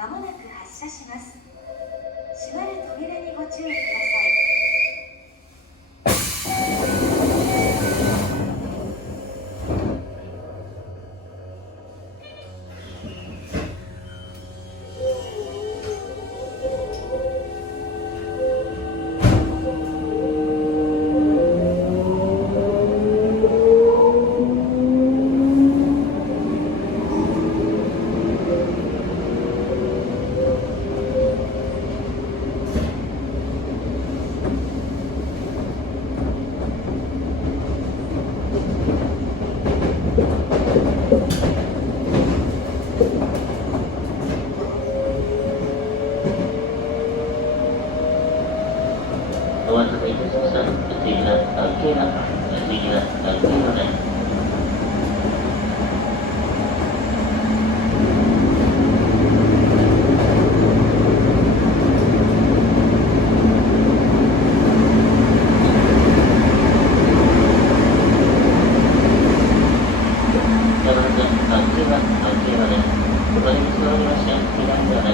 まもなく発車します。閉まる扉にご注意ください。お待たせいたしました。素敵な関係が、素敵な関係がね。山田さん、関係はね。ここに座りまして、左側ね。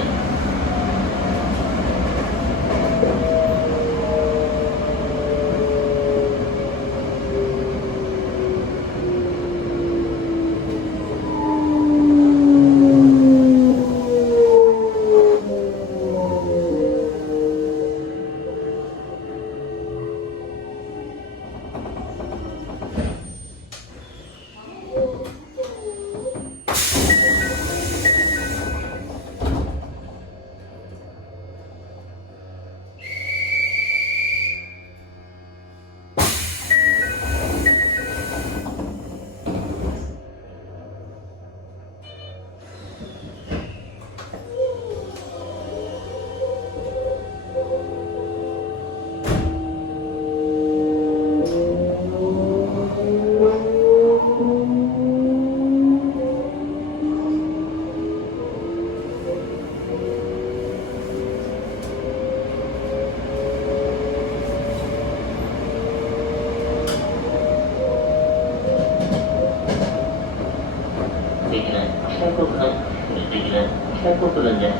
北国なんです。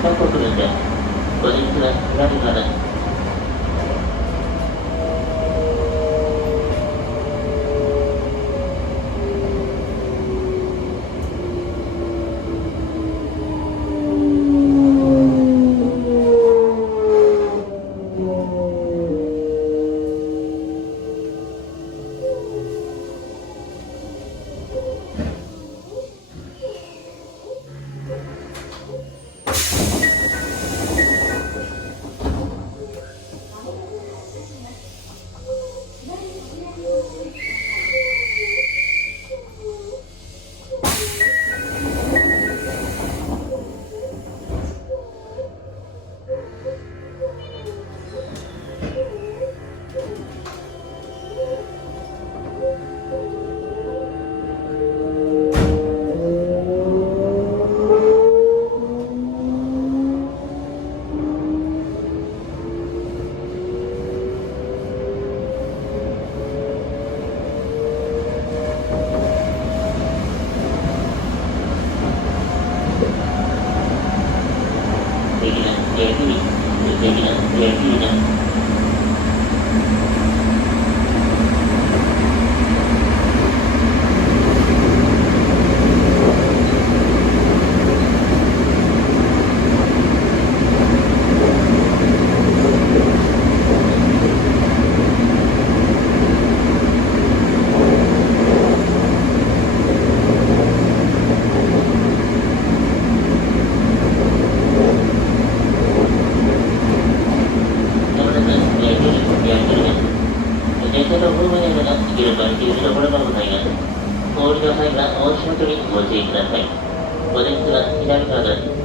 北国なんです。後日は左側です。つけるかにいうところがございます。お降りの際はお足元にご注意ください。お出口は左側です。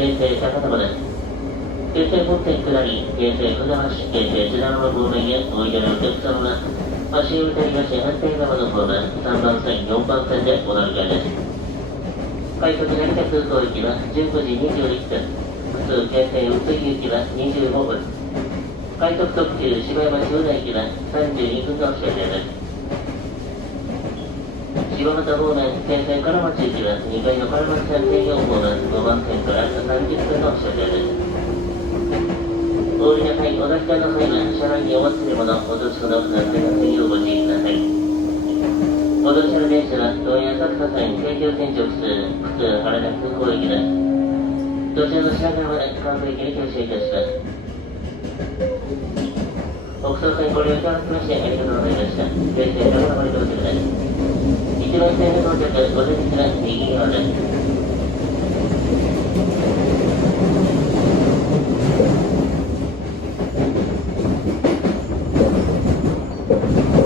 京成高田です。京成本線下り、京成船橋、京成津田の方面へおいでのお客様は、橋を左橋反対側の方面、3番線、4番線でお乗り換えです。快速成田空港行きは19時21分、普通京成宇津行きは25分、快速特急芝山千代田行きは32分の終点です。柴又方面、京成金町行きは2階の金町線専用方面5番線から30分の終点です。お降りの際、お出しの際は、車内にお忘れ物、お年子の不安定な点をご注意ください。お乗り車の電車は、東映浅草線京急線直通、普通羽田空港行きです。どちらの品川まで関西駅に停車いたします。北総線ご利用いただきましてありがとうございました。京成高田まで到着です。一番線の到着、お出口は右側です。you